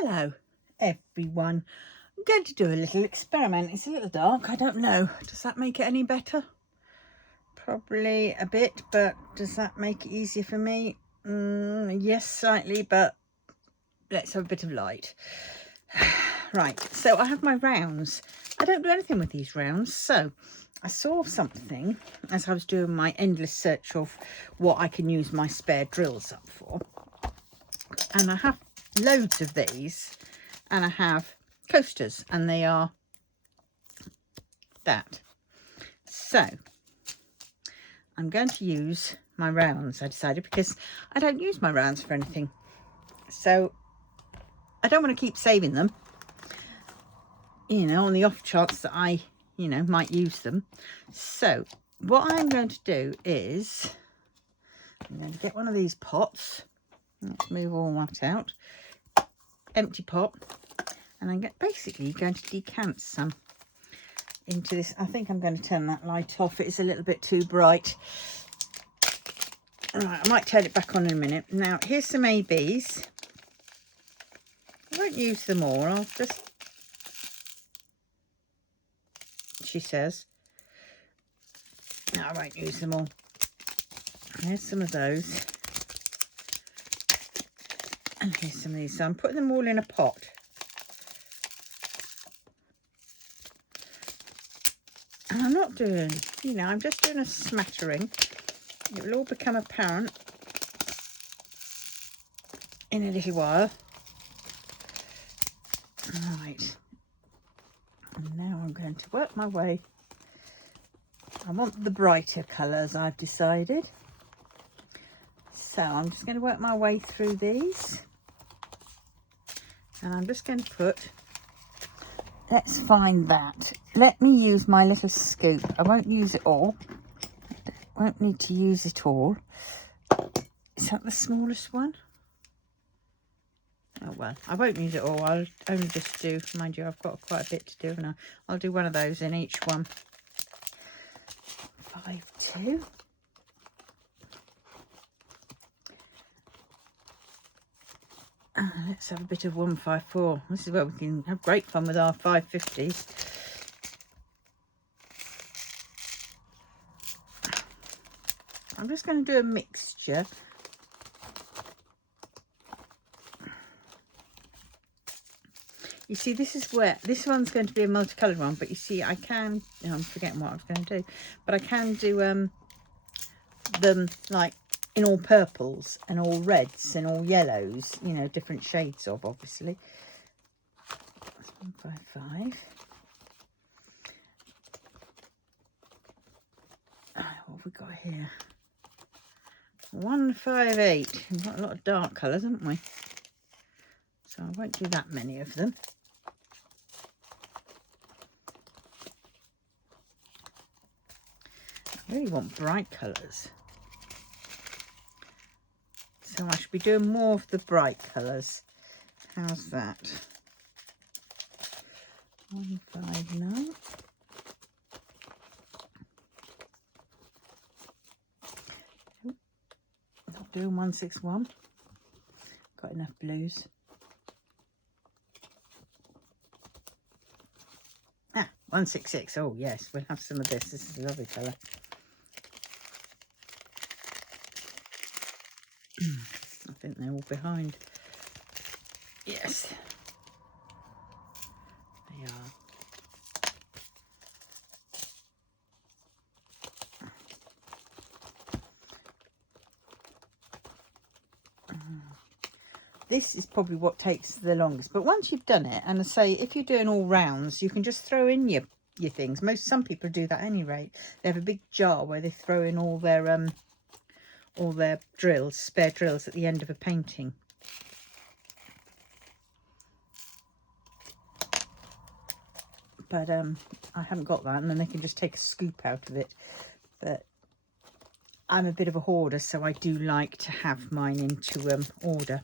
Hello everyone. I'm going to do a little experiment. It's a little dark, I don't know. Does that make it any better? Probably a bit, but does that make it easier for me? Yes, slightly, but let's have a bit of light. Right, so I have my rounds. I don't do anything with these rounds, so I saw something as I was doing my endless search of what I can use my spare drills up for. And I have loads of these, and I have coasters, and they are that. So I'm going to use my rounds, I decided, because I don't use my rounds for anything. So I don't want to keep saving them, you know, on the off chance that I, you know, might use them. So what I'm going to do is I'm going to get one of these pots. Let's move all that out. Empty pot. And I'm basically going to decant some into this. I think I'm going to turn that light off. It is a little bit too bright. Right, I might turn it back on in a minute. Now, here's some ABs. I won't use them all. I'll just, she says. No, I won't use them all. Here's some of those. And here's some of these. So I'm putting them all in a pot. And I'm not doing, you know, I'm just doing a smattering. It will all become apparent in a little while. Right. And now I'm going to work my way. I want the brighter colours, I've decided. So I'm just going to work my way through these. And I'm just going to put, let's find that. Let me use my little scoop. I won't use it all. Won't need to use it all. Is that the smallest one? Oh well, I won't use it all. I'll only just do, mind you, I've got quite a bit to do, and I'll do one of those in each one. 5-2. Let's have a bit of 154. This is where we can have great fun with our 550s. I'm just going to do a mixture. You see, this is where, this one's going to be a multicoloured one, but you see, I can, oh, I'm forgetting what I was going to do, but I can do them like in all purples and all reds and all yellows, you know, different shades of, obviously. That's 155. What have we got here? 158. We've got a lot of dark colours, haven't we? So I won't do that many of them. I really want bright colours. So I should be doing more of the bright colours. How's that? 159. Not doing 161. Got enough blues. 166. Oh yes, we'll have some of this. This is a lovely colour. I think they're all behind. Yes, they are. This is probably what takes the longest, but once you've done it, and I say if you're doing all rounds, you can just throw in your things. Some people do that anyway. They have a big jar where they throw in all their drills, spare drills, at the end of a painting. But I haven't got that, and then they can just take a scoop out of it. But I'm a bit of a hoarder, so I do like to have mine into order.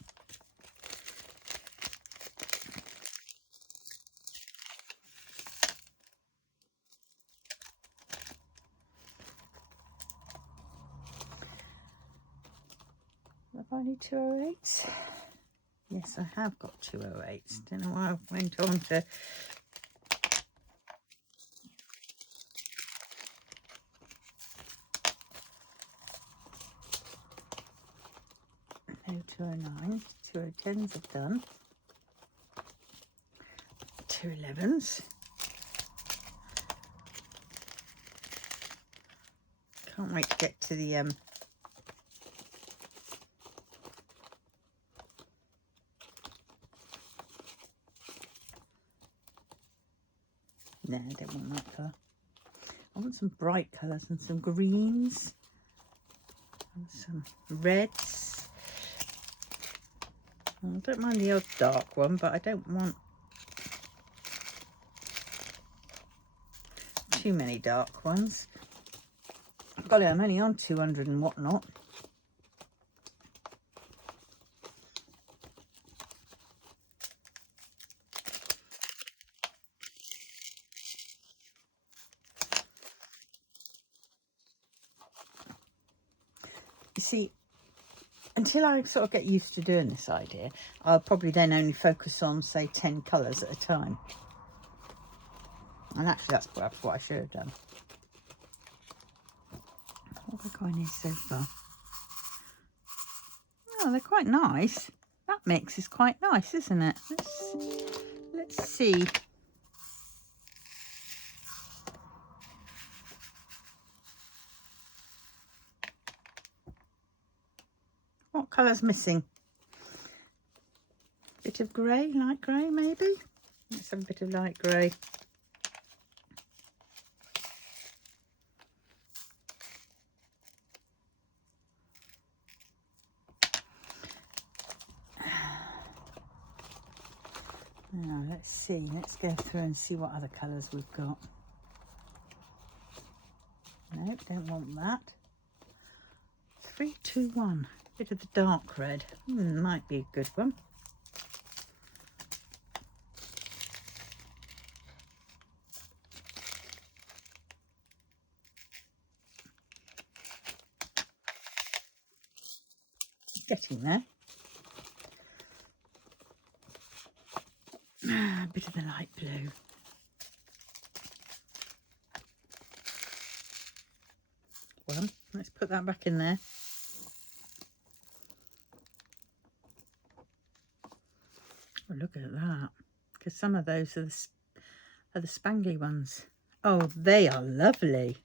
Have I only 208s? Yes, I have got 208s. Don't know why I went on to... No 209s, 210s I've done. 211s. Can't wait to get to the no, I don't want that colour. I want some bright colours and some greens and some reds. I don't mind the odd dark one, but I don't want too many dark ones. Golly, I'm only on 200 and whatnot. You see, until I sort of get used to doing this idea, I'll probably then only focus on, say, 10 colours at a time. And actually, that's perhaps what I should have done. What have I got in here so far? Oh, they're quite nice. That mix is quite nice, isn't it? Let's see. What colour's missing? Bit of grey, light grey maybe? Let's have a bit of light grey. Now let's see, let's go through and see what other colours we've got. Nope, don't want that. 321, bit of the dark red. Might be a good one. Getting there. A bit of the light blue. Well, let's put that back in there. Oh, look at that. Because some of those are the spangly ones. Oh, they are lovely.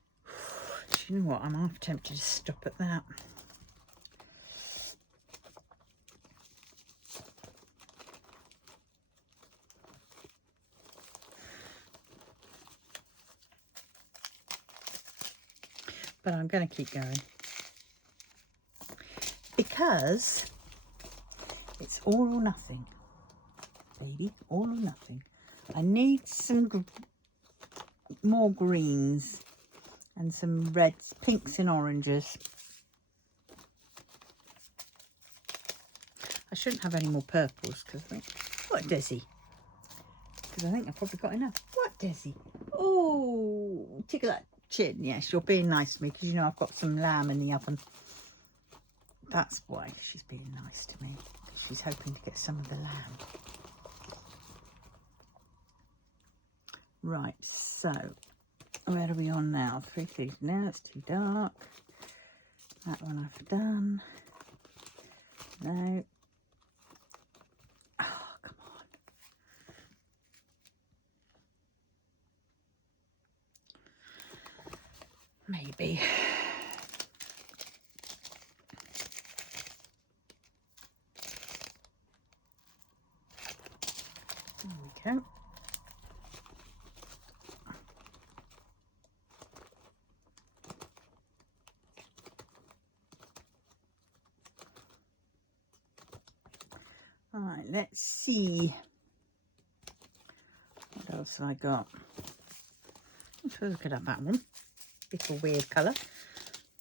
Do you know what? I'm half tempted to stop at that. But I'm going to keep going. Because it's all or nothing. Baby, all or nothing. I need some more greens and some reds, pinks and oranges. I shouldn't have any more purples because I think, what, Desi? Because I think I've probably got enough. What, Desi? Oh, tickle that chin. Yes, you're being nice to me because you know I've got some lamb in the oven. That's why she's being nice to me. She's hoping to get some of the lamb. Right, so where are we on now? 3 now, it's too dark. That one I've done. No. Oh, come on. Maybe. There we go. All right, let's see. What else have I got? I suppose I could have that one. Bit of a weird colour.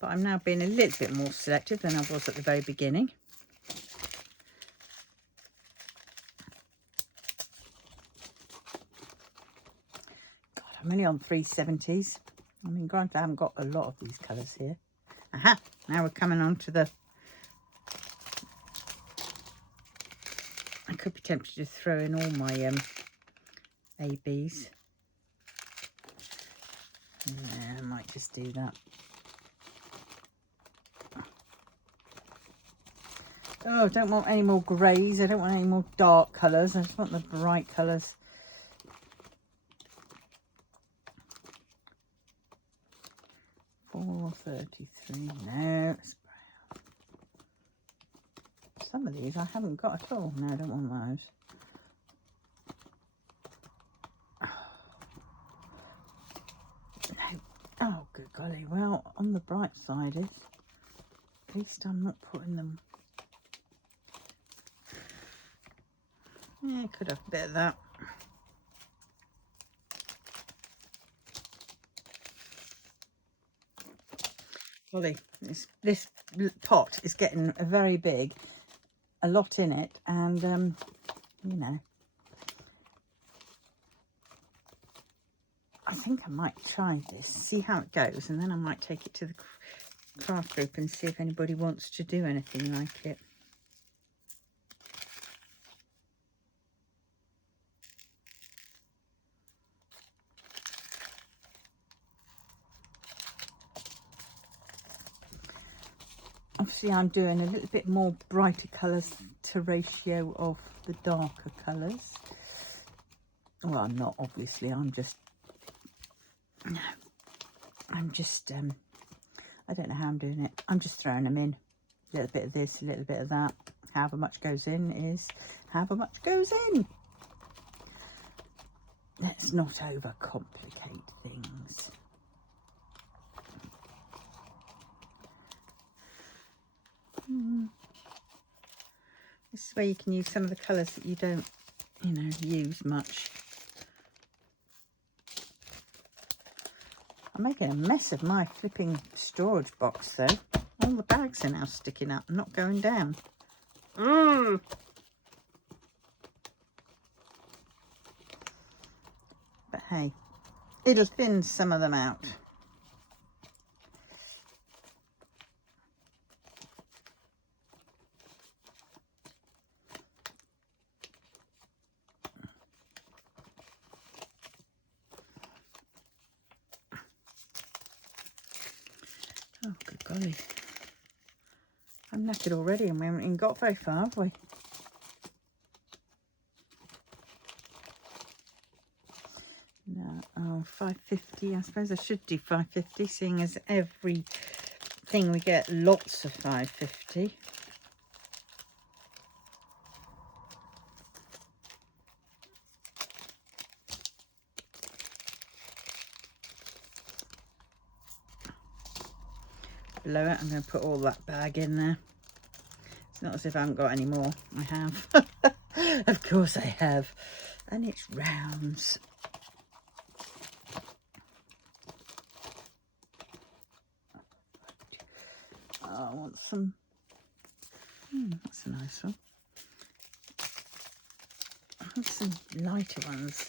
But I'm now being a little bit more selective than I was at the very beginning. God, I'm only on 370s. I mean, granted, I haven't got a lot of these colours here. Aha! Now we're coming on to the tempted to throw in all my ABs. Yeah, I might just do that. Oh, I don't want any more greys. I don't want any more dark colours. I just want the bright colours. $4.33. No, it's brown. Some of these I haven't got at all. No, I don't want those. No. Oh, good golly. Well, on the bright side is, at least I'm not putting them. Yeah, could have a bit of that. Golly, this pot is getting very big, a lot in it, and you know, I think I might try this, see how it goes, and then I might take it to the craft group and see if anybody wants to do anything like it. Obviously I'm doing a little bit more brighter colours to ratio of the darker colours. Well, I'm not, obviously, I'm just I don't know how I'm doing it. I'm just throwing them in. A little bit of this, a little bit of that. However much goes in is however much goes in. Let's not overcomplicate things. This is where you can use some of the colours that you don't, you know, use much. I'm making a mess of my flipping storage box though. All the bags are now sticking up and not going down. But hey, it'll thin some of them out. Oh, good golly. I'm knackered already and we haven't even got very far, have we? No, oh, 550. I suppose I should do 550, seeing as everything we get lots of 550. Below it, I'm going to put all that bag in there. It's not as if I haven't got any more. I have. Of course I have. And it's rounds. Oh, I want some. That's a nice one. I want some lighter ones.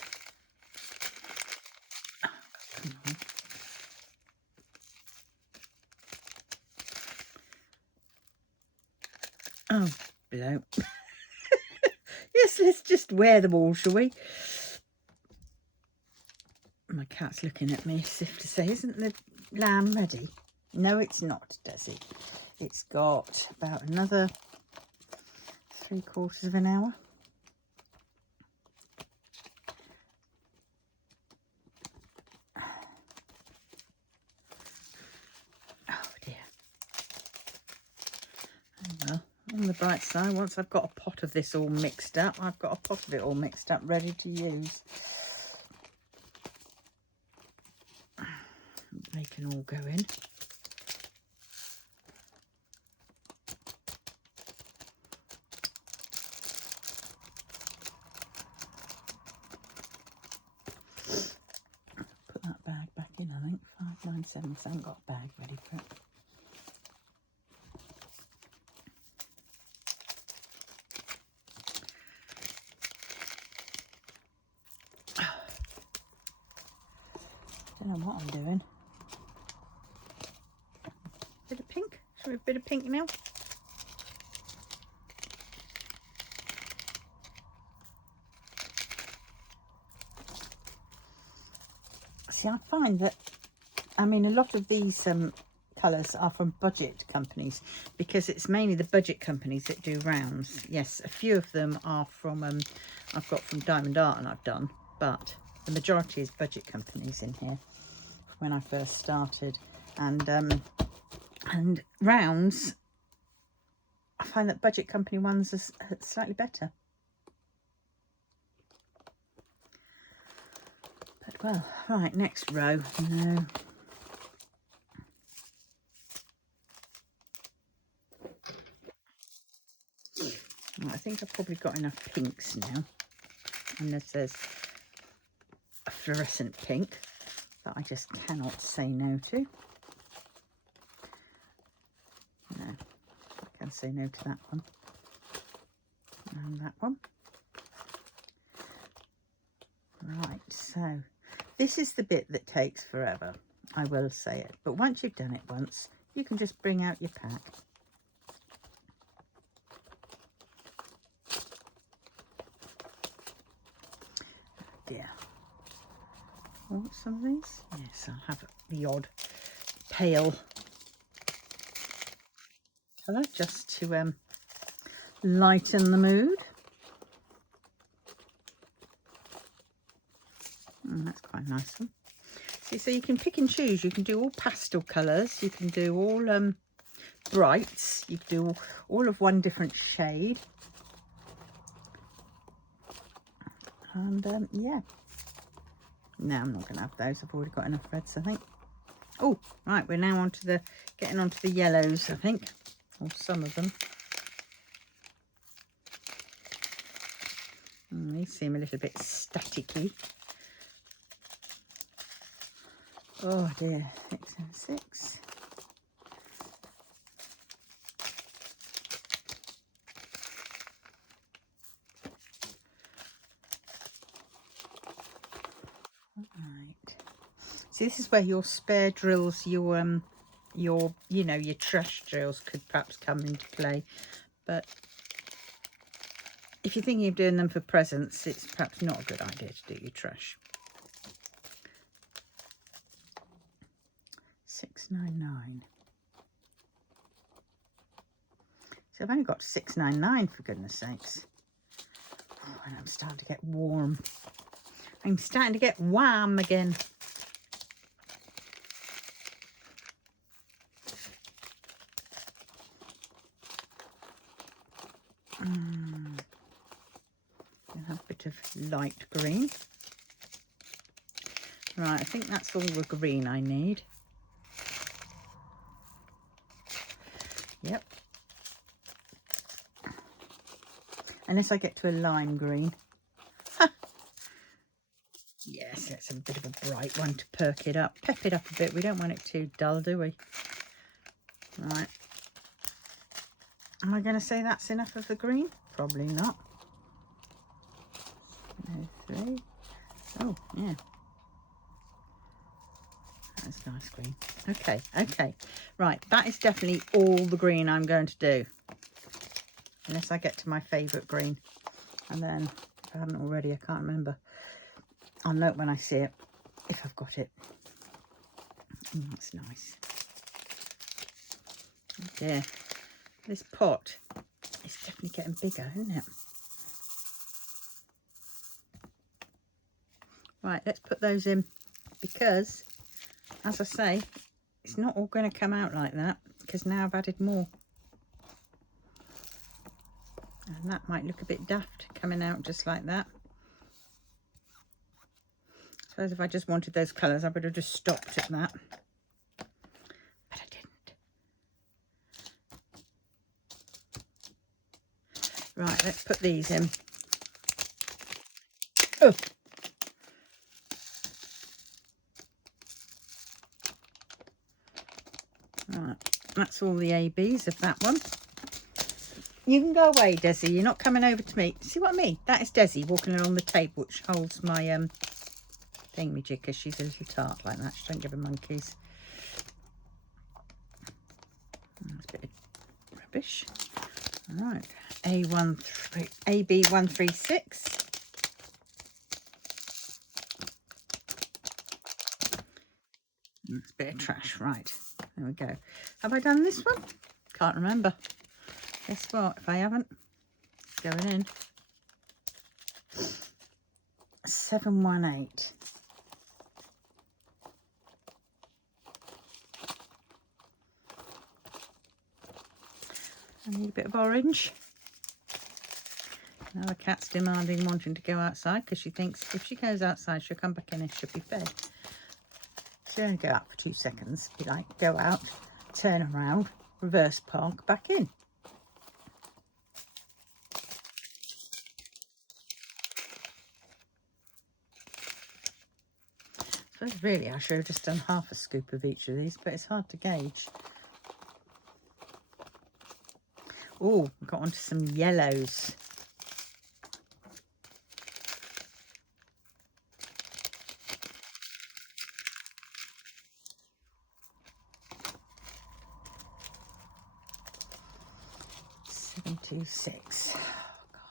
Oh, come on. Oh, blow. Yes, let's just wear them all, shall we? My cat's looking at me as if to say, isn't the lamb ready? No, it's not, does it? It's got about another 3/4 of an hour. Oh dear. Oh well. On the bright side, once I've got a pot of this all mixed up, I've got a pot of it all mixed up ready to use. They can all go in. Put that bag back in, I think. 597, so I haven't got a bag ready for it. Don't know what I'm doing. Bit of pink. Shall we have a bit of pink now? See, I find that, I mean, a lot of these colours are from budget companies, because it's mainly the budget companies that do rounds. Yes, a few of them are from, I've got from Diamond Art and I've done, but the majority is budget companies in here when I first started. And rounds, I find that budget company ones are slightly better. But well, right, next row. No. Well, I think I've probably got enough pinks now, unless there's a fluorescent pink that I just cannot say no to. No, I can say no to that one. And that one. Right, so this is the bit that takes forever, I will say it. But once you've done it once, you can just bring out your pack. Dear. Oh, some of these? Yes, I'll have the odd pale colour just to lighten the mood. That's quite a nice one. See, so you can pick and choose. You can do all pastel colours. You can do all brights. You can do all of one different shade. And yeah. No, I'm not going to have those. I've already got enough reds, I think. Oh, right. We're now getting onto the yellows, I think. Or some of them. These seem a little bit staticky. Oh dear, 6 and 6. Right. See, this is where your spare drills, your you know, your trash drills could perhaps come into play. But if you're thinking of doing them for presents, it's perhaps not a good idea to do your trash. 699. So I've only got 699, for goodness sakes. Oh, and I'm starting to get warm. I'm starting to get warm again. A bit of light green. Right, I think that's all the green I need. Yep. Unless I get to a lime green. Ha! Yes, that's a bit of a bright one to perk it up. Pep it up a bit. We don't want it too dull, do we? Right. Am I going to say that's enough of the green? Probably not. 3. Oh, yeah. That's nice green. Okay, okay. Right, that is definitely all the green I'm going to do. Unless I get to my favourite green. And then, if I haven't already, I can't remember. I'll note when I see it, if I've got it. That's nice. Oh dear. This pot is definitely getting bigger, isn't it? Right, let's put those in, because, as I say, it's not all going to come out like that, because now I've added more. And that might look a bit daft coming out just like that. I suppose if I just wanted those colours, I would have just stopped at that. But I didn't. Right, let's put these in. Oh! Right, that's all the ABs of that one. You can go away, Desi. You're not coming over to me. See what I mean? That is Desi walking along the tape, which holds my thingamajig, because she's a little tart like that. She don't give her monkeys. That's a bit of rubbish. All right, AB136. That's a bit of trash. Right, there we go. Have I done this one? Can't remember. Guess what? If I haven't, it's going in. 718. I need a bit of orange. Now the cat's demanding, wanting to go outside because she thinks if she goes outside, she'll come back in and she'll be fed. She'll only go out for 2 seconds. Be like, go out, turn around, reverse park, back in. I suppose really I should have just done half a scoop of each of these, but it's hard to gauge. Oh, got onto some yellows. $726. Oh, God.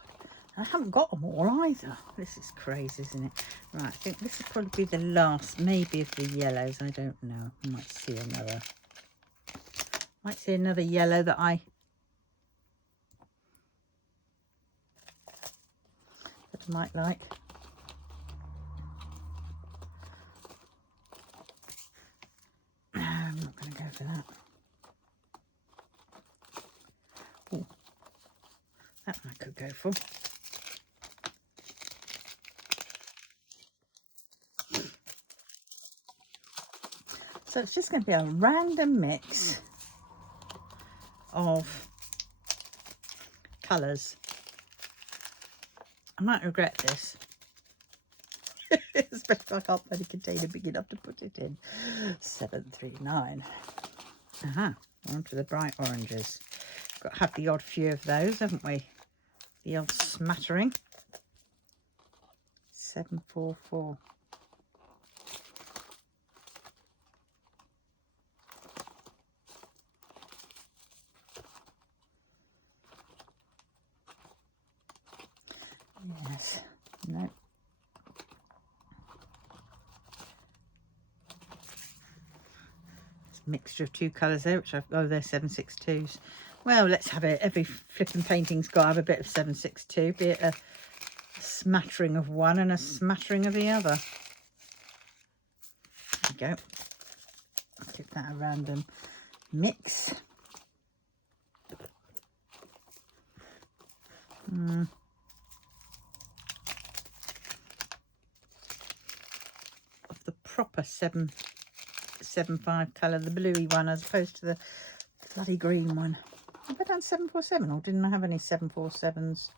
I haven't got them all either. This is crazy, isn't it? Right, I think this will probably be the last, maybe of the yellows. I don't know. I might see another. Might see another yellow that I might like. No, I'm not going to go for that. Oh, that I could go for. So it's just going to be a random mix of colours. I might regret this. Especially if I can't find a container big enough to put it in. 739. Aha, on to the bright oranges. Got to have the odd few of those, haven't we? The odd smattering. 744. Yes. No. Mixture of two colours there, which I've, oh, they're 762s. Well, let's have it. Every flipping painting's got to have a bit of 762, be it a smattering of one and a smattering of the other. There we go. I'll give that a random mix. Of the proper 775 colour, the bluey one, as opposed to the bloody green one. Have I done 747 or didn't I have any 747s?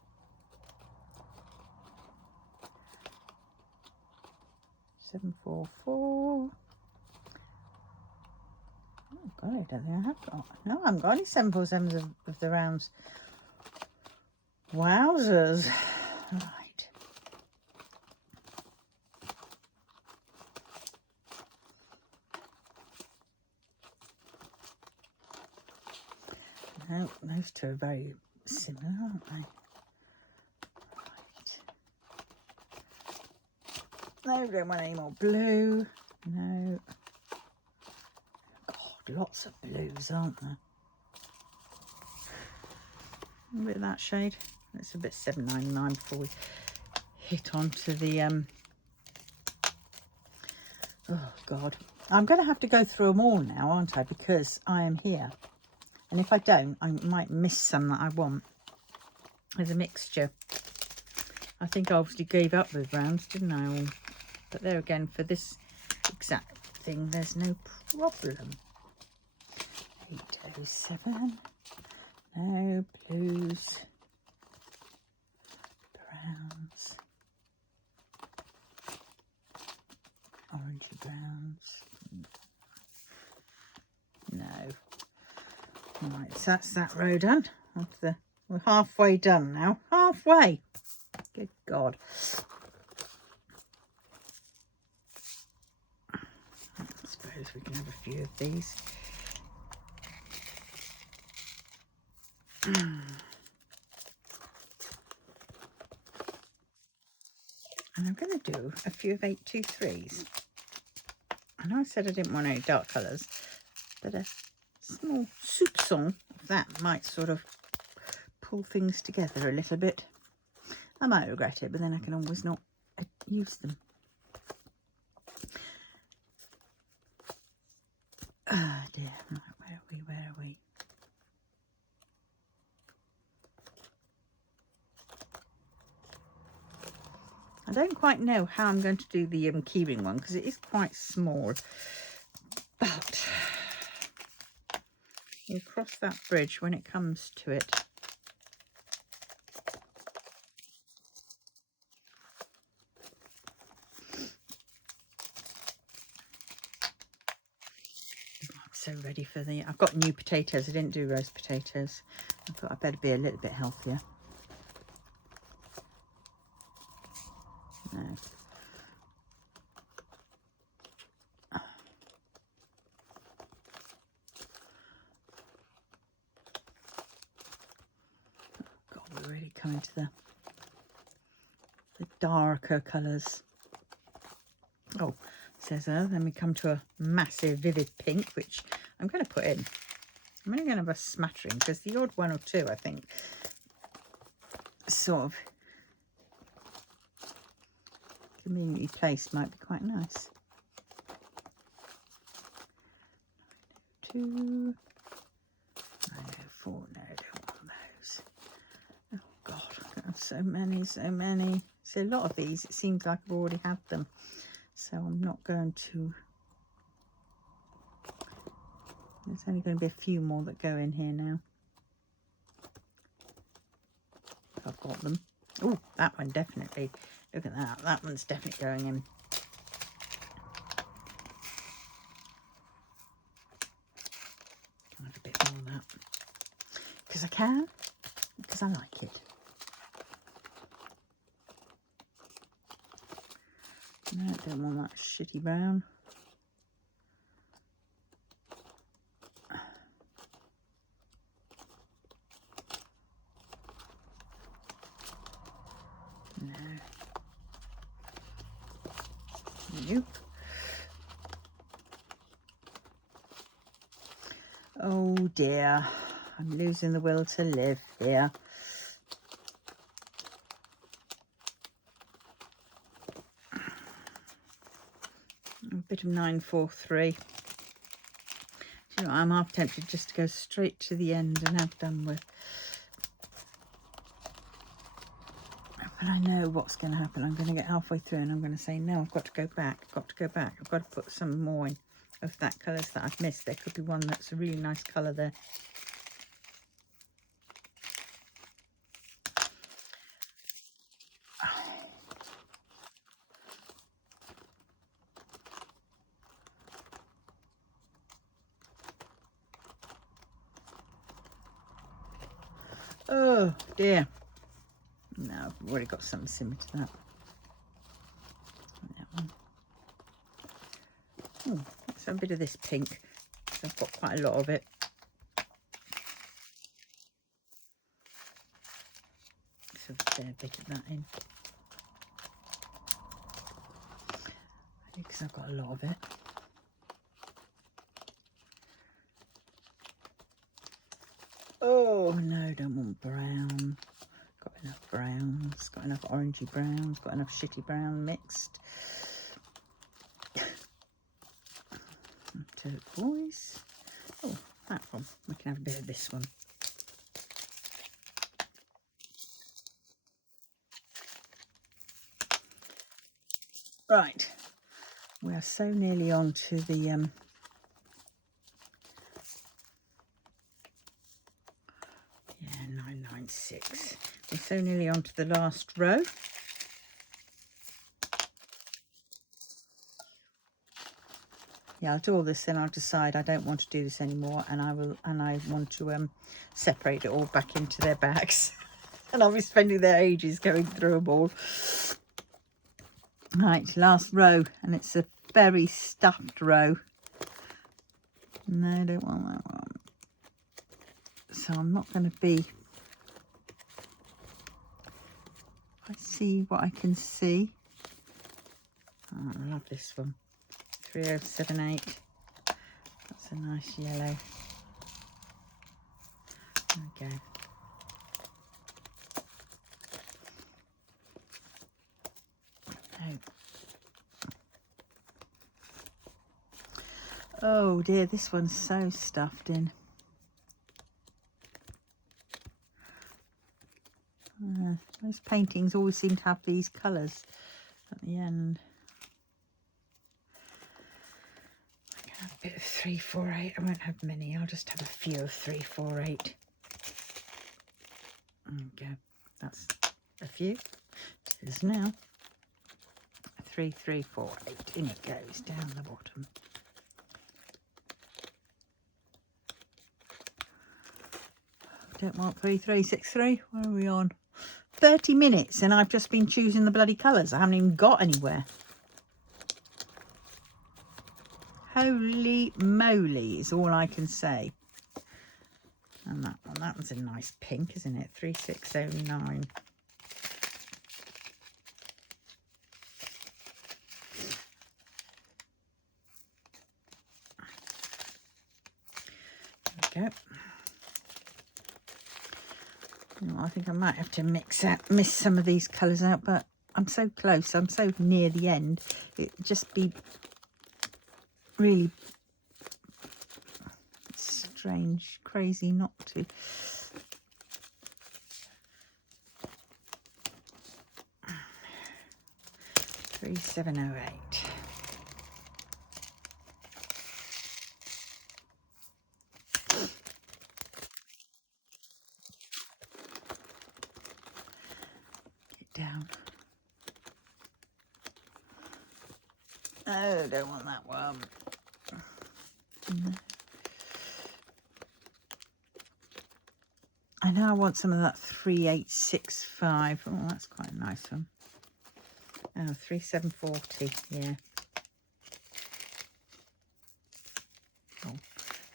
Seven, 4, 4. Oh God, I don't think I have got. No, I haven't got any 747s of the rounds. Wowzers! Right. No, those two are very similar, aren't they? No, we don't want any more blue. No. God, lots of blues, aren't there? A bit of that shade. It's a bit 799 before we hit onto the oh God. I'm going to have to go through them all now, aren't I? Because I am here. And if I don't, I might miss some that I want. There's a mixture. I think I obviously gave up with rounds, didn't I? But there again, for this exact thing, there's no problem. 807. No blues. Browns. Orangey browns. No. Right, so that's that row done. We're halfway done now. Halfway. Good God. I suppose we can have a few of these. And I'm going to do a few of 823s. I know I said I didn't want any dark colours, but a small soupçon of that might sort of pull things together a little bit. I might regret it, but then I can always not use them. Oh dear, right, where are we? I don't quite know how I'm going to do the keyring one because it is quite small, but you cross that bridge when it comes to it. I'm so ready for I've got new potatoes. I didn't do roast potatoes. I thought I'd better be a little bit healthier. No. God, we're really coming to the darker colours. Oh, says then we come to a massive vivid pink, which I'm going to put in. I'm only going to have a smattering because the odd one or two, I think, sort of conveniently placed might be quite nice. 902, 904, no, I don't want those. Oh God, I've got so many. So a lot of these, it seems like I've already had them. So I'm not going to, there's only going to be a few more that go in here now. I've got them. Oh, that one definitely. Look at that. That one's definitely going in. I'll have a bit more of that. Because I can. Because I like it. No, I don't want that shitty brown. No. Nope. Oh dear. I'm losing the will to live here. A bit of 943. You know, I'm half tempted just to go straight to the end and have done with. But I know what's going to happen. I'm going to get halfway through and I'm going to say, no, I've got to go back. I've got to go back. I've got to put some more in of that colours that I've missed. There could be one that's a really nice colour there. Oh dear. No, I've already got something similar to that. That one. Oh, let's have a bit of this pink. I've got quite a lot of it. So a fair bit of that in. Because I've got a lot of it. Oh no, don't want brown. Got enough browns, got enough orangey browns, got enough shitty brown mixed. Turquoise. Oh, that one. We can have a bit of this one. Right. We are so nearly on to the yeah, 996. We're so nearly on to the last row. Yeah, I'll do all this, then I'll decide I don't want to do this anymore, and I want to separate it all back into their bags. And I'll be spending their ages going through them all. Right, last row, and it's a very stuffed row. No, I don't want that one. So I'm not going to be... I see what I can see. Oh, I love this one. 3078. That's a nice yellow. There we go. Oh dear, this one's so stuffed in. Those paintings always seem to have these colours at the end. I can have a bit of 348. I won't have many. I'll just have a few of 348. There we go. That's a few. There's now 3348. In it goes down the bottom. Don't want 3363. Where are we on? 30 minutes and I've just been choosing the bloody colours. I haven't even got anywhere. Holy moly is all I can say. And that one's a nice pink, isn't it? 3609. There we go. I think I might have to miss some of these colours out, but I'm so close, I'm so near the end, it'd just be really strange, crazy not to. $37.08. Down. Oh, I don't want that one. No. I know I want some of that 3865. Oh, that's quite a nice one. Oh, 3740. Yeah. Oh,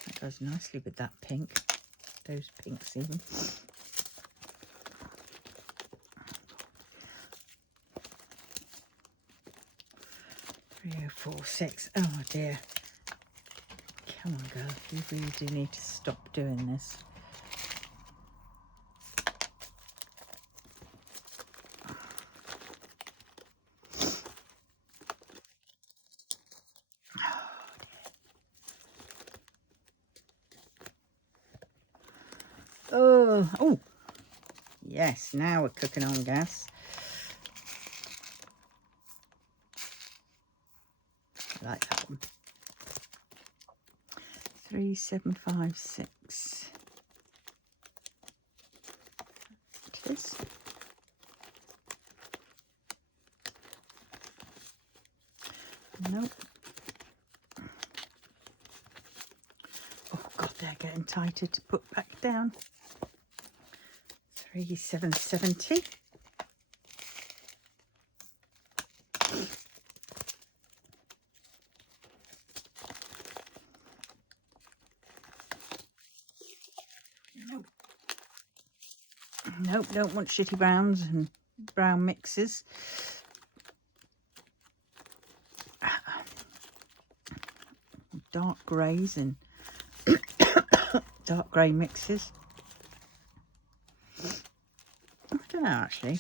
that goes nicely with that pink. Those pinks even. 3046. Oh dear. Come on, girl. You really do need to stop doing this. Oh, yes, now we're cooking on gas. I like that one. 3756. It is. Nope. Oh God, they're getting tighter to put back down. 3770. Nope. Nope, don't want shitty browns and brown mixes. Dark greys and dark grey mixes. I don't know actually.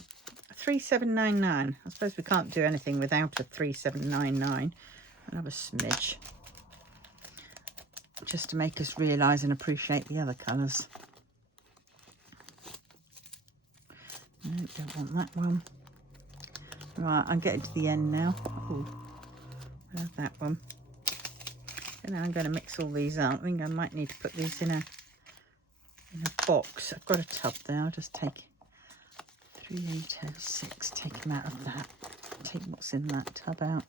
3799. I suppose we can't do anything without a 3799. I'll have a smidge. Just to make us realise and appreciate the other colours. No, don't want that one. Right, I'm getting to the end now. Oh, I love that one. And now I'm going to mix all these out. I think I might need to put these in a box. I've got a tub there. I'll just take 3806. Take them out of that. Take what's in that tub out.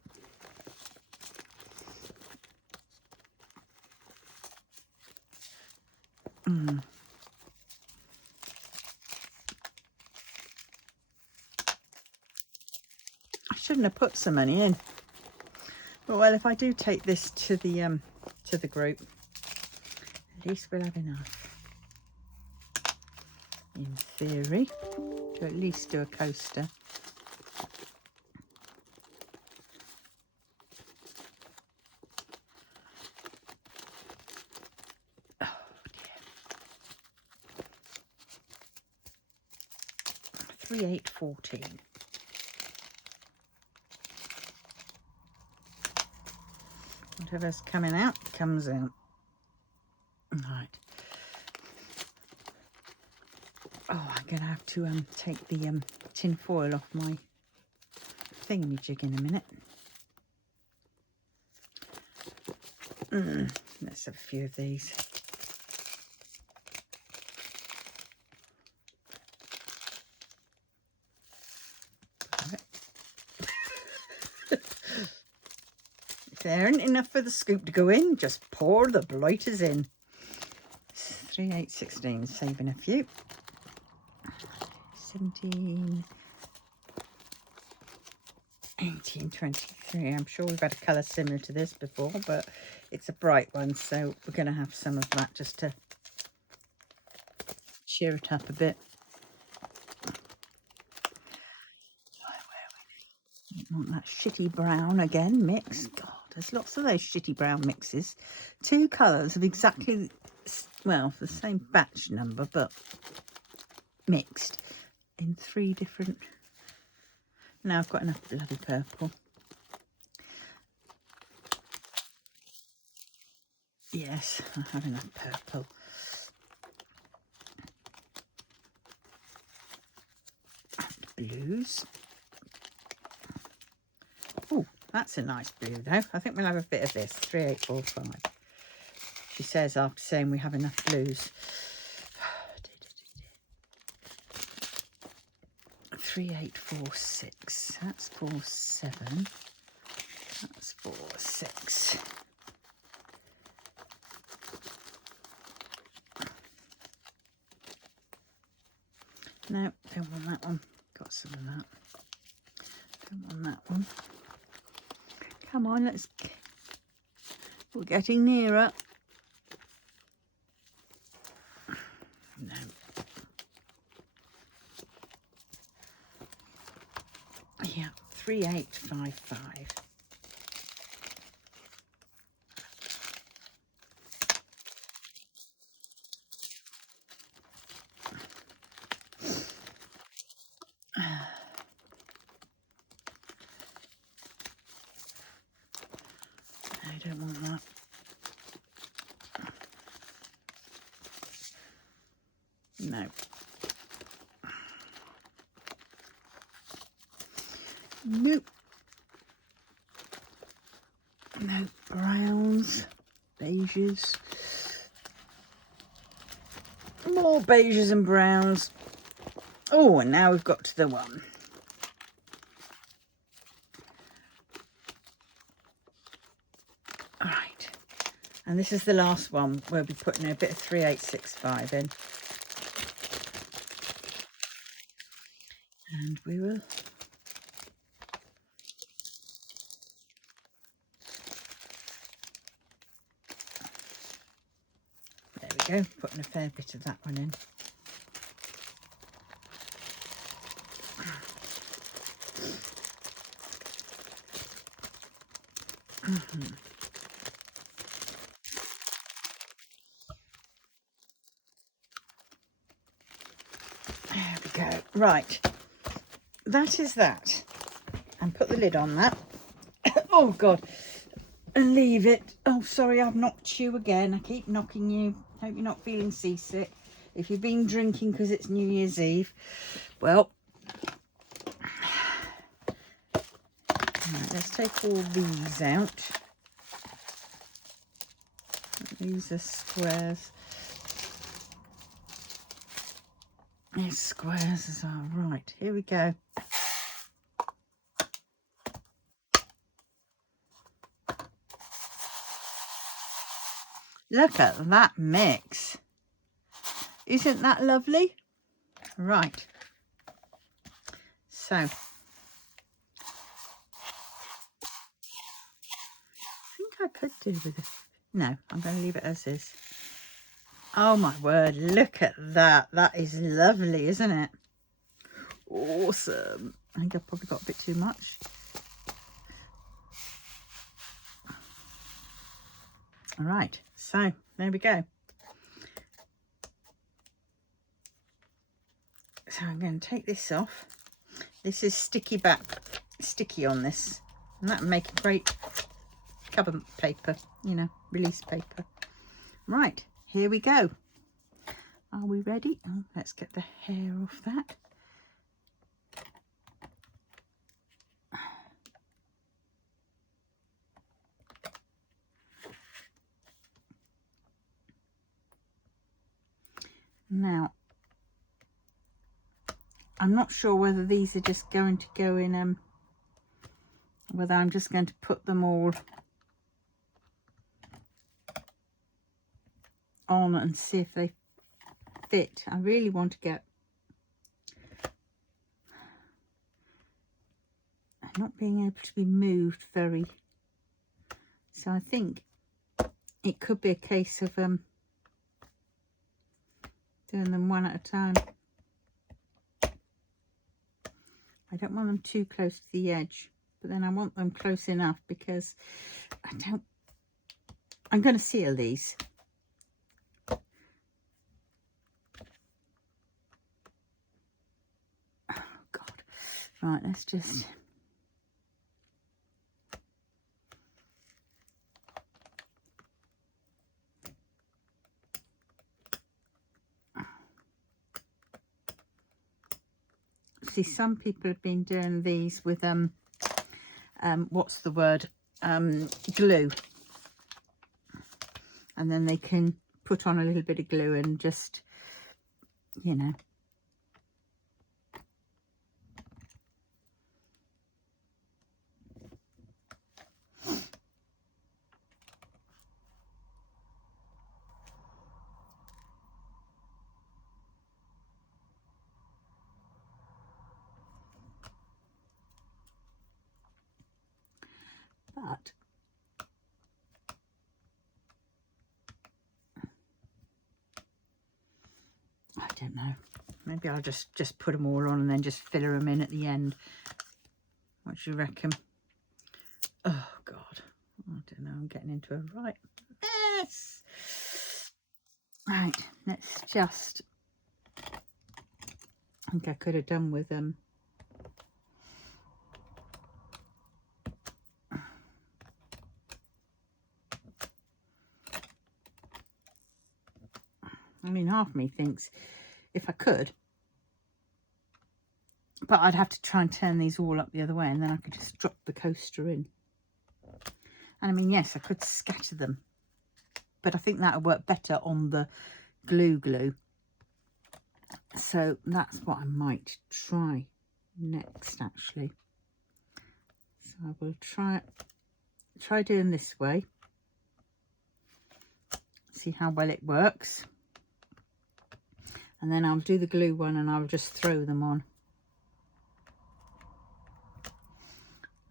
I shouldn't have put so many in. But well, if I do take this to the group, at least we'll have enough. In theory, to at least do a coaster. 3814. Whatever's coming out comes out. Right. Oh, I'm gonna have to take the tin foil off my thingamajig in a minute. Let's have a few of these. If there isn't enough for the scoop to go in, just pour the blighters in. 3, 8, 16, saving a few. 17, 18, 23. I'm sure we've had a colour similar to this before, but it's a bright one, so we're going to have some of that just to cheer it up a bit. Don't want that shitty brown again mix. God, there's lots of those shitty brown mixes. 2 colours of exactly, well, the same batch number, but mixed in 3 different. Now I've got enough bloody purple. Yes, I have enough purple. And blues. Oh, that's a nice blue though. I think we'll have a bit of this. 3, 8, 4, 5. She says after saying we have enough blues. 3, 8, 4, 6. That's 4, 7. That's 4, 6. No, don't want that one. Got some of that. Don't want that one. Come on, let's. We're getting nearer. No. Yeah, 3, 8, 5, 5. I don't want that. No. Nope. No browns, beiges. More beiges and browns. Oh, and now we've got to the one. All right. And this is the last one. We'll be putting a bit of 3865 in. And we will. There we go. Putting a fair bit of that one in. There we go. Right. That is that. And put the lid on that. Oh, God. And leave it. Oh, sorry, I've knocked you again. I keep knocking you. Hope you're not feeling seasick. If you've been drinking because it's New Year's Eve, well, right, let's take all these out. These are squares. These squares as well. Right, here we go. Look at that mix. Isn't that lovely? Right. So, I think I could do with it. No, I'm going to leave it as is. Oh my word, look at that. That is lovely, isn't it? Awesome. I think I've probably got a bit too much. All right, so there we go. So I'm going to take this off. This is sticky on this, and that would make a great cover paper, you know, release paper. Right, here we go. Are we ready? Oh, let's get the hair off that. Now, I'm not sure whether these are just going to go in, whether I'm just going to put them all on and see if they fit. I really want to get, not being able to be moved very, so I think it could be a case of doing them one at a time. I don't want them too close to the edge, but then I want them close enough because I'm going to seal these. Oh God. Right, let's just... See, some people have been doing these with what's the word, glue, and then they can put on a little bit of glue and just, you know, but I don't know, maybe I'll just put them all on and then just filler them in at the end. What do you reckon? Oh God, I don't know, I'm getting into a right mess. Right, let's just, I think I could have done with them. I mean, half of me thinks if I could, but I'd have to try and turn these all up the other way, and then I could just drop the coaster in. And I mean, yes, I could scatter them, but I think that would work better on the glue. So that's what I might try next, actually. So I will try doing this way, see how well it works, and then I'll do the glue one and I'll just throw them on.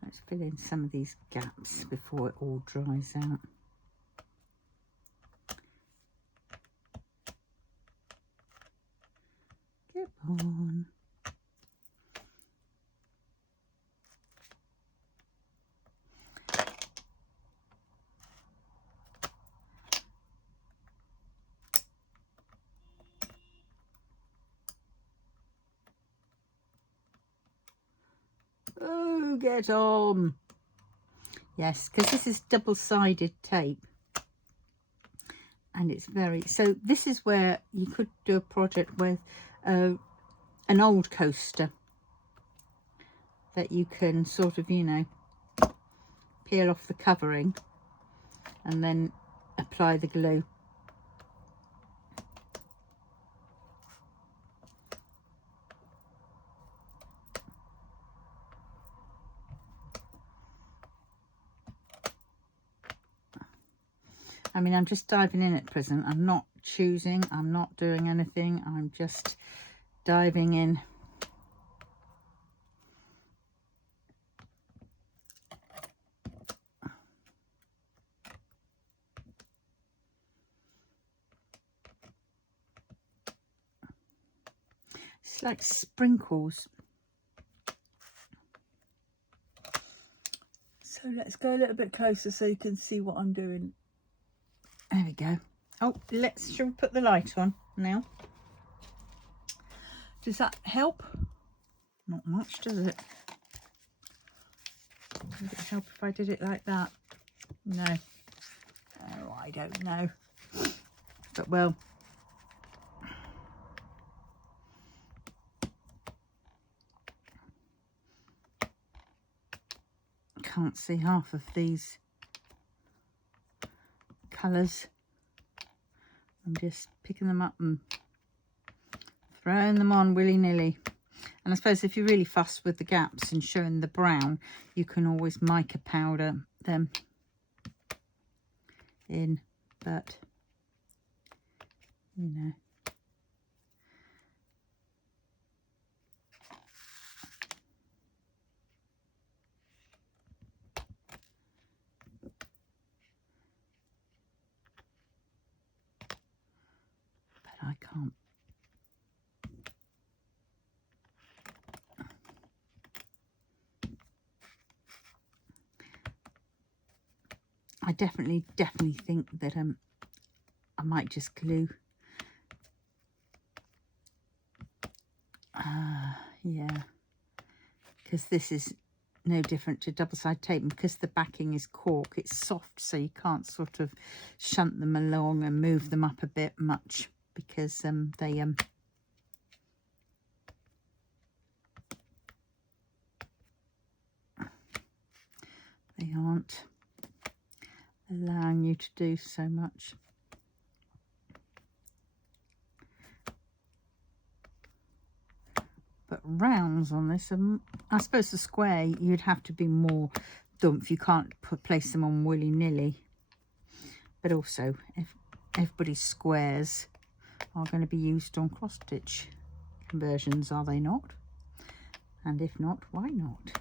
Let's fill in some of these gaps before it all dries out. Get on. Oh, get on. Yes, because this is double-sided tape, and it's very, so this is where you could do a project with an old coaster that you can sort of, you know, peel off the covering and then apply the glue. I mean, I'm just diving in at present. I'm not choosing, I'm not doing anything, I'm just diving in. It's like sprinkles. So let's go a little bit closer so you can see what I'm doing. There we go. Oh, shall we put the light on now? Does that help? Not much, does it? Would it help if I did it like that? No. Oh, I don't know. But well, can't see half of these colours. I'm just picking them up and throwing them on willy-nilly. And I suppose if you're really fussed with the gaps and showing the brown, you can always mica powder them in, but you know. But I can't. I definitely think that I might just glue. Yeah, because this is no different to double-sided tape, and because the backing is cork, it's soft, so you can't sort of shunt them along and move them up a bit much, because they aren't allowing you to do so much. But rounds on this, I suppose the square, you'd have to be more dumph. You can't place them on willy-nilly. But also, if everybody's squares are going to be used on cross-stitch conversions, are they not? And if not, why not?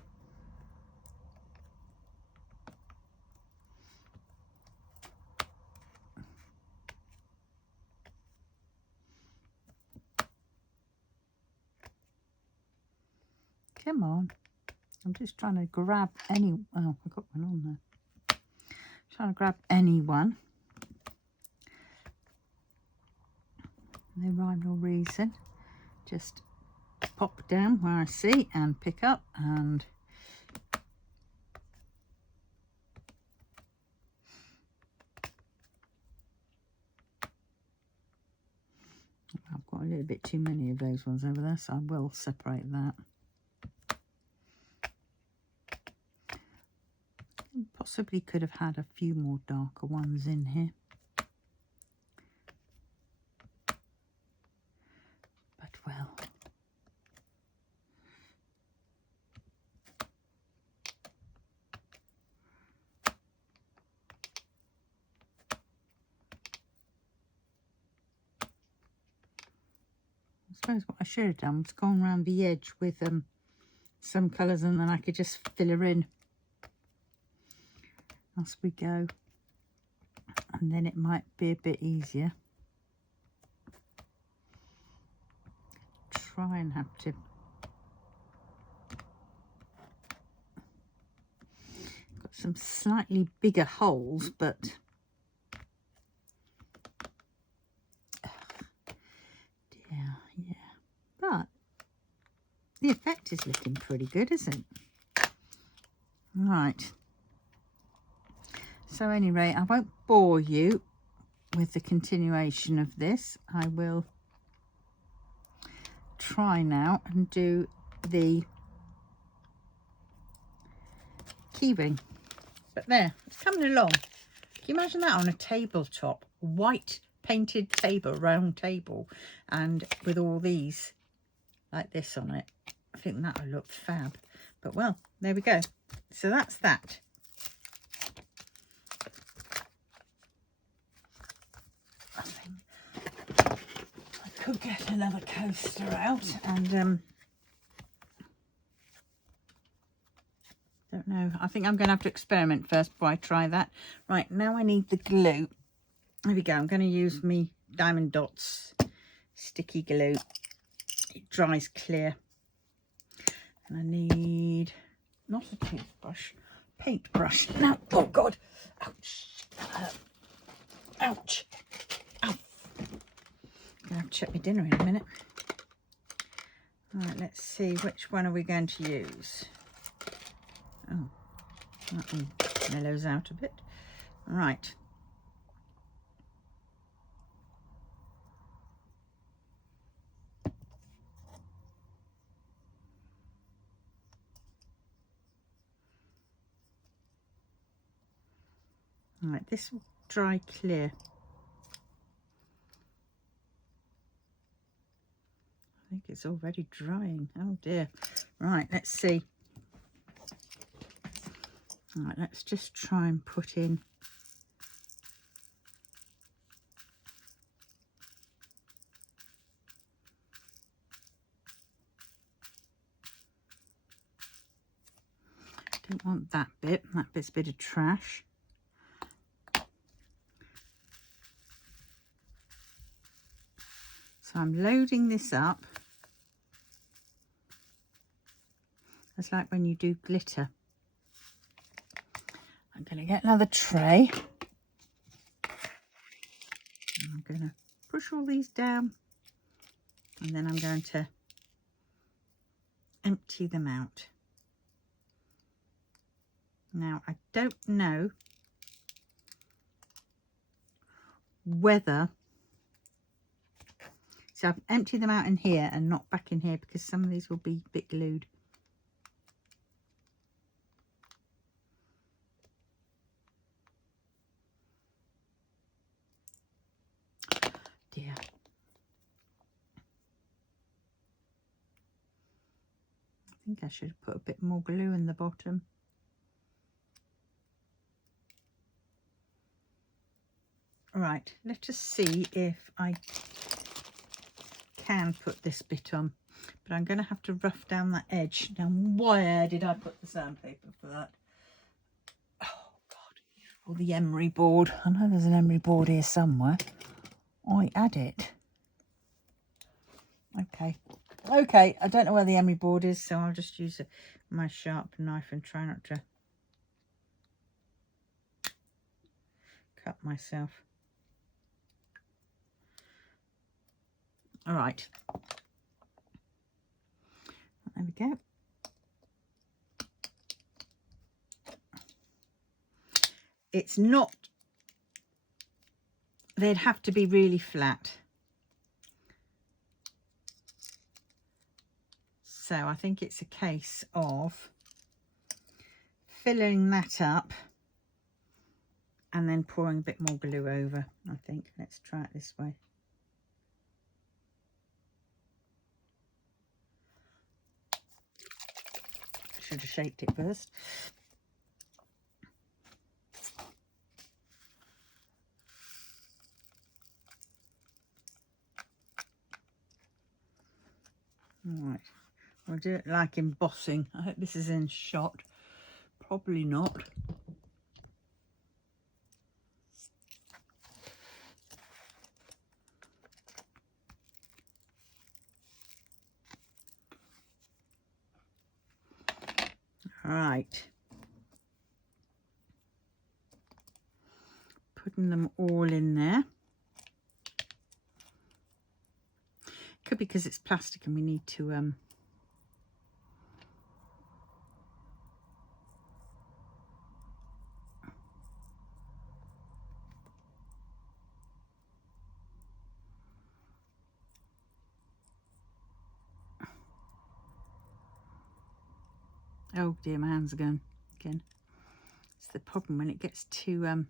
Come on. I'm just trying to grab any... Oh, I got one on there. Trying to grab any one. No rhyme or reason. Just pop down where I see and pick up, and I've got a little bit too many of those ones over there, so I will separate that. Possibly could have had a few more darker ones in here. But well. I suppose what I should have done was gone around the edge with some colours, and then I could just fill her in as we go, and then it might be a bit easier. Try and have to got some slightly bigger holes, but yeah, but the effect is looking pretty good, isn't it? Right. So anyway, I won't bore you with the continuation of this. I will try now and do the keyring. But there, it's coming along. Can you imagine that on a tabletop? White painted table, round table, and with all these like this on it. I think that would look fab. But well, there we go. So that's that. I think I could get another coaster out, and don't know. I think I'm going to have to experiment first before I try that. Right, now I need the glue. There we go. I'm going to use me Diamond Dots sticky glue. It dries clear. And I need not a toothbrush, paintbrush. No, oh God, ouch, ouch, ow. I'm going to have to check my dinner in a minute. Right, let's see, which one are we going to use? Oh, that one mellows out a bit. Right. Right, this will dry clear. I think it's already drying. Oh dear. Right, let's see. Right, let's just try and put in don't want that bit. That bit's a bit of trash. So I'm loading this up. It's like when you do glitter. I'm going to get another tray. I'm going to push all these down. And then I'm going to empty them out. Now, I don't know whether... So I've emptied them out in here and not back in here because some of these will be a bit glued. Dear. I think I should have put a bit more glue in the bottom. Right, let us see if I can put this bit on. But I'm going to have to rough down that edge. Now, where did I put the sandpaper for that? Oh, God. Oh, the emery board. I know there's an emery board here somewhere. I add it. Okay. Okay, I don't know where the emery board is, so I'll just use my sharp knife and try not to cut myself. All right. There we go. It's not, they'd have to be really flat. So I think it's a case of filling that up and then pouring a bit more glue over, I think. Let's try it this way. Should have shaped it first. All right, we'll do it like embossing. I hope this is in shot. Probably not. All right. Putting them all in there. Could be because it's plastic and we need to oh dear, my hands are going again. It's the problem when it gets too I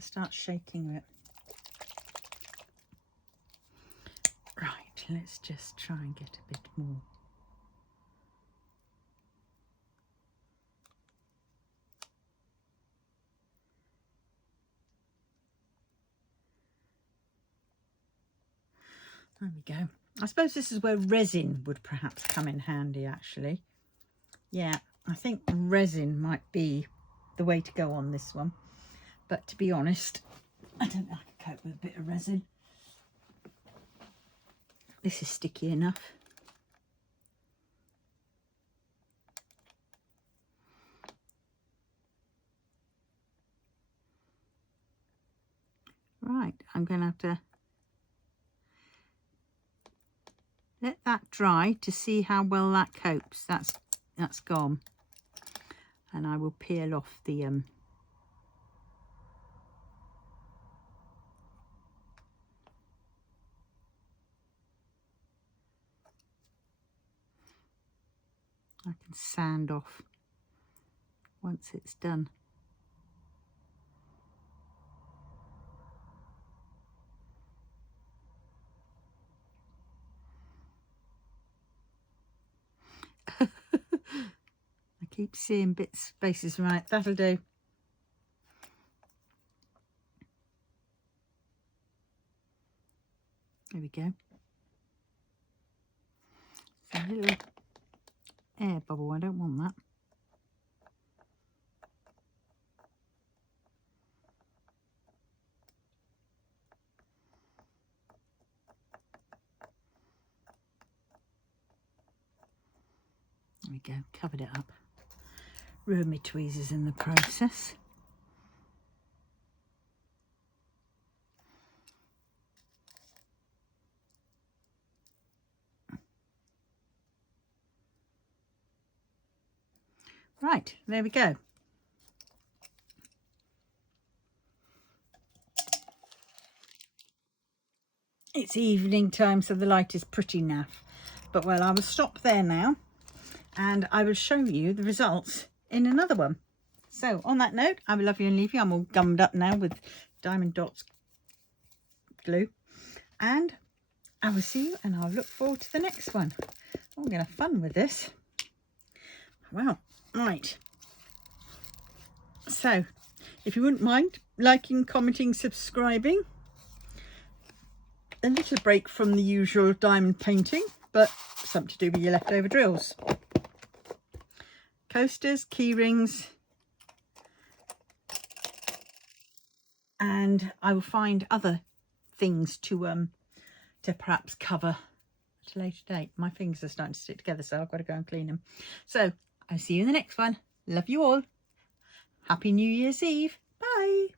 start shaking it. Right, let's just try and get a bit more. There we go. I suppose this is where resin would perhaps come in handy, actually. Yeah, I think resin might be the way to go on this one. But to be honest, I don't know, I could cope with a bit of resin. This is sticky enough. Right, I'm going to have to let that dry to see how well that copes. That's gone. And I will peel off the I can sand off once it's done. I keep seeing bits, spaces. Right, that'll do. There we go. So a little air bubble, I don't want that. There we go, covered it up. Ruined my tweezers in the process. Right, there we go. It's evening time, so the light is pretty naff. But well, I will stop there now and I will show you the results in another one. So on that note, I will love you and leave you. I'm all gummed up now with Diamond Dots glue. And I will see you and I'll look forward to the next one. I'm going to have fun with this. Wow, right. So if you wouldn't mind liking, commenting, subscribing. A little break from the usual diamond painting, but something to do with your leftover drills. Coasters, key rings, and I will find other things to perhaps cover at a later date. My fingers are starting to stick together, so I've got to go and clean them. So I'll see you in the next one. Love you all. Happy New Year's Eve. Bye.